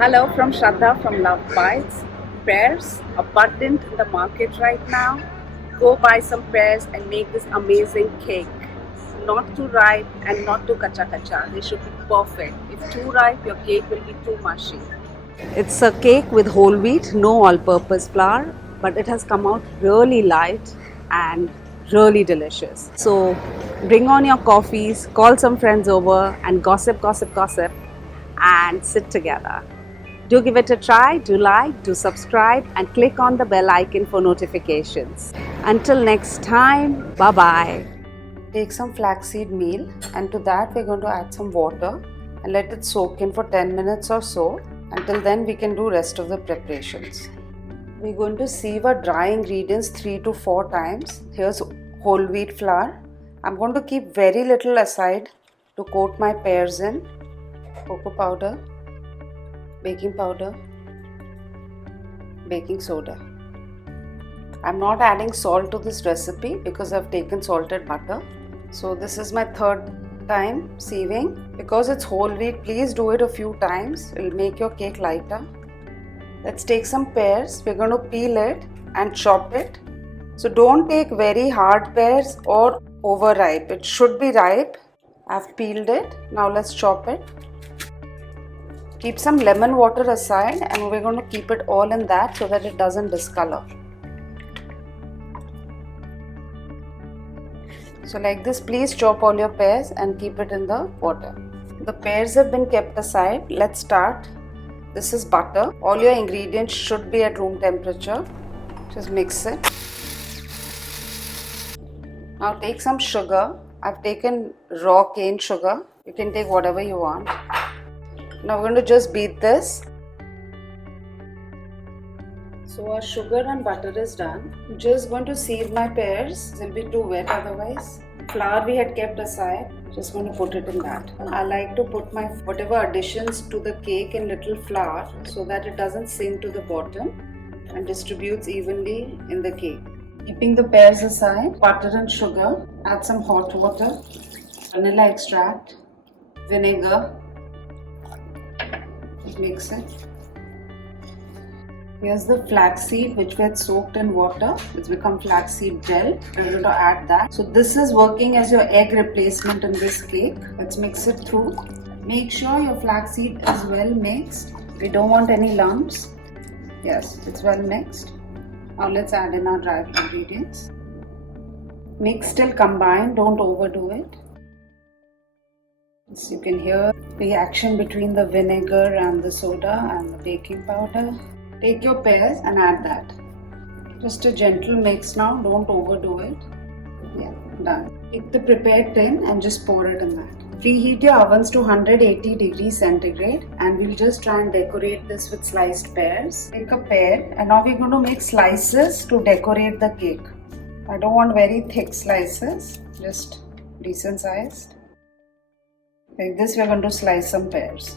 Hello from Shraddha from Love Bites. Pears abundant in the market right now. Go buy some pears and make this amazing cake. Not too ripe and not too kacha kacha. They should be perfect. If too ripe, your cake will be too mushy. It's a cake with whole wheat, no all-purpose flour, but it has come out really light and really delicious. So bring on your coffees, call some friends over and gossip, gossip, gossip and sit together. Do give it a try, do like, do subscribe and click on the bell icon for notifications. Until next time, bye-bye. Take some flaxseed meal and to that we're going to add some water and let it soak in for 10 minutes or so. Until then we can do rest of the preparations. We're going to sieve our dry ingredients 3 to 4 times. Here's whole wheat flour. I'm going to keep very little aside to coat my pears in. Cocoa powder, baking powder, baking soda. I'm not adding salt to this recipe because I've taken salted butter. So this is my third time sieving. Because it's whole wheat, please do it a few times. It'll make your cake lighter. Let's take some pears. We're going to peel it and chop it. So don't take very hard pears or overripe. It should be ripe. I've peeled it. Now let's chop it. Keep some lemon water aside and we're going to keep it all in that so that it doesn't discolor. So like this, please chop all your pears and keep it in the water. The pears have been kept aside. Let's start. This is butter. All your ingredients should be at room temperature. Just mix it. Now take some sugar. I've taken raw cane sugar. You can take whatever you want. Now we're going to just beat this. So our sugar and butter is done. I'm just going to sieve my pears. They'll be too wet otherwise. Flour we had kept aside. Just going to put it in that. I like to put my whatever additions to the cake in little flour so that it doesn't sink to the bottom and distributes evenly in the cake. Keeping the pears aside, butter and sugar. Add some hot water, vanilla extract, vinegar. Mix it. Here's the flaxseed which we had soaked in water. It's become flaxseed gel. We're going to add that. So this is working as your egg replacement in this cake. Let's mix it through. Make sure your flaxseed is well mixed. We don't want any lumps. Yes, it's well mixed. Now let's add in our dry ingredients. Mix till combined, don't overdo it. So you can hear the action between the vinegar and the soda and the baking powder. Take your pears and add that. Just a gentle mix now, don't overdo it. Yeah, done. Take the prepared tin and just pour it in that. Preheat your ovens to 180 degrees centigrade and we'll just try and decorate this with sliced pears. Take a pear and now we're going to make slices to decorate the cake. I don't want very thick slices, just decent sized. Like this we're going to slice some pears.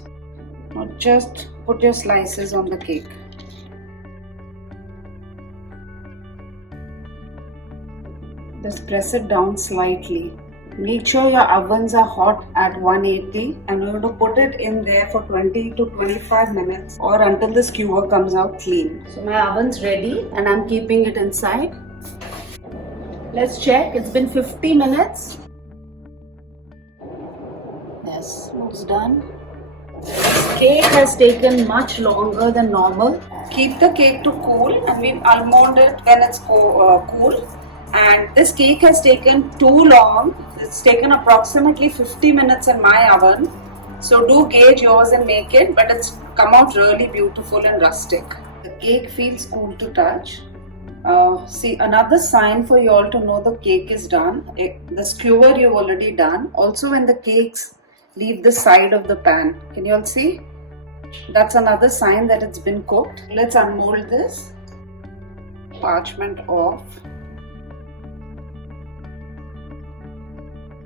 Now just put your slices on the cake. Just press it down slightly. Make sure your ovens are hot at 180 and we're going to put it in there for 20 to 25 minutes or until the skewer comes out clean. So my oven's ready and I'm keeping it inside. Let's check. It's been 50 minutes. Yes, it's done. Cake has taken much longer than normal. Keep the cake to cool and we almond it when it's cool. And this cake has taken too long. It's taken approximately 50 minutes in my oven. So do gauge yours and make it, but it's come out really beautiful and rustic. The cake feels cool to touch. See, another sign for you all to know the cake is done. The skewer you've already done. Also when the cakes leave the side of the pan. Can you all see? That's another sign that it's been cooked. Let's unmold this. Parchment off.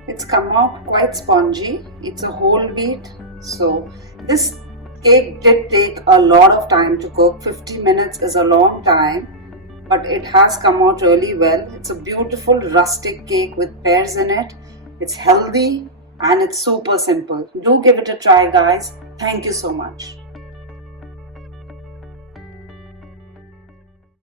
It's come out quite spongy. It's a whole wheat. So this cake did take a lot of time to cook. 50 minutes is a long time. But it has come out really well. It's a beautiful rustic cake with pears in it. It's healthy and it's super simple. Do give it a try, guys. Thank you so much.